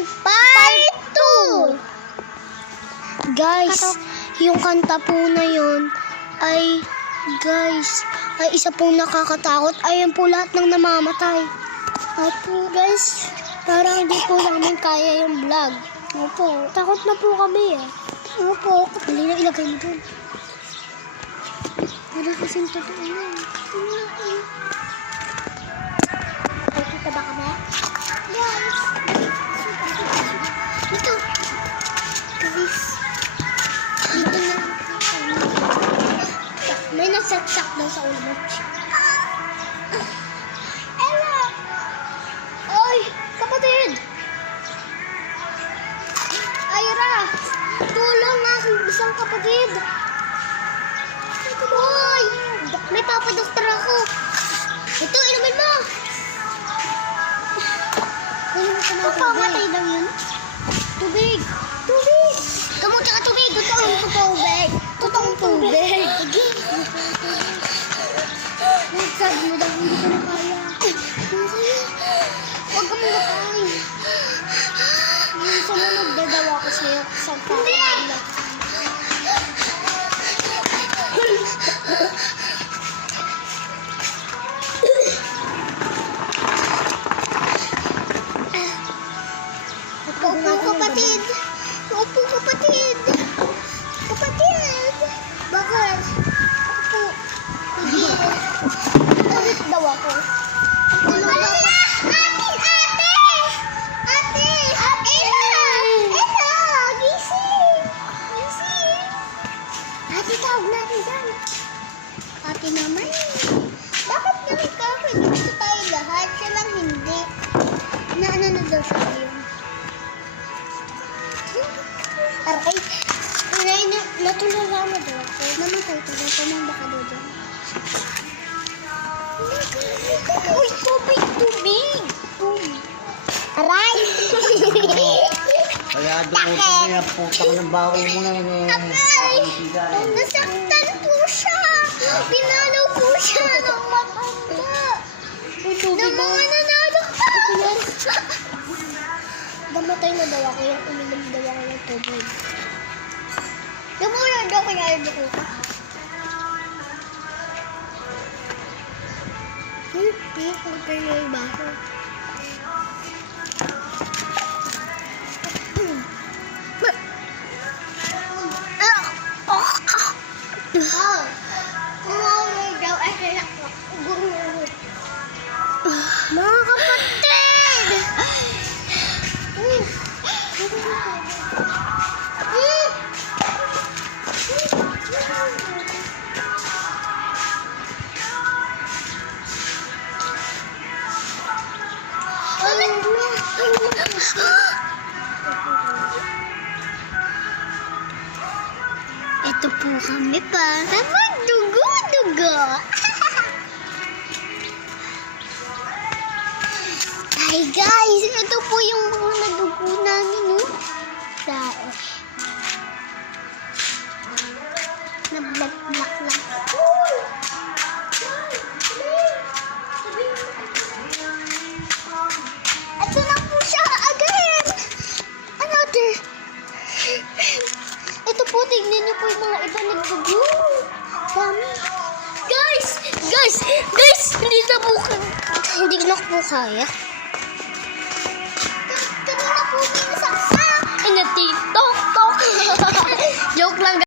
Part 2! Guys, yung kanta po na yun ay, guys, ay isa pong nakakatakot. Ayan po lahat ng namamatay. Opo, guys, parang hindi po namin kaya yung vlog. Opo, takot na po kami eh. Opo, kapali na ilagay mo dun. Wala kasing totoo yun. Nakikita ba kami? Yes! Dito! Guys! Dito na. May nasaksak daw sa ulo mo. Ella! Oy! Kapatid! Ira! Tulong aking isang kapatid! Hoy! May papadoktor ako! Ito, inumin mo! Papamatay lang yun. Tubig! Tubig! Kamuti ka tubig! Totoong tubig! Totoong tubig! Sabi mo daw hindi ko na kaya. Huwag ka muna kain. Sumunod na daw ako sa'yo sa pangkakala. Opo, kapatid. Opo, kapatid. Kapatid. Bakit? Opo. Hindi. Ulit daw ako. Ate, tawag natin dyan. Ate naman. Bakit ganun ka? Gusto tayo lahat. Siya lang hindi. Ano na daw siya ngayon? Aray. Natulala mo daw ako. Namatay ka daw. Tumamba ka daw dyan. Uy, tubig, tubig. Aray. Kaya dumutong niya, putang ng baho mo na yun. Nasaktan po siya. Pinalaw po siya ng matanda. Ng mga nananaktan. Damatay na daw ako. Yung uminom daw ako ng tubig. Namulan daw kaya yung duko ka. Hindi, kung tayo yung baho. Mga kapatid! Ito po kami para magdugo-dugo. Hi guys, ito po yung mga nadugo namin, no? Daos. Nablak-blak lang. Ito na po siya again. Another. Ito po, tignan niyo po yung mga iba nagdugo. Dami. Guys! Guys! Guys! Hindi na po kaya. Joke lang.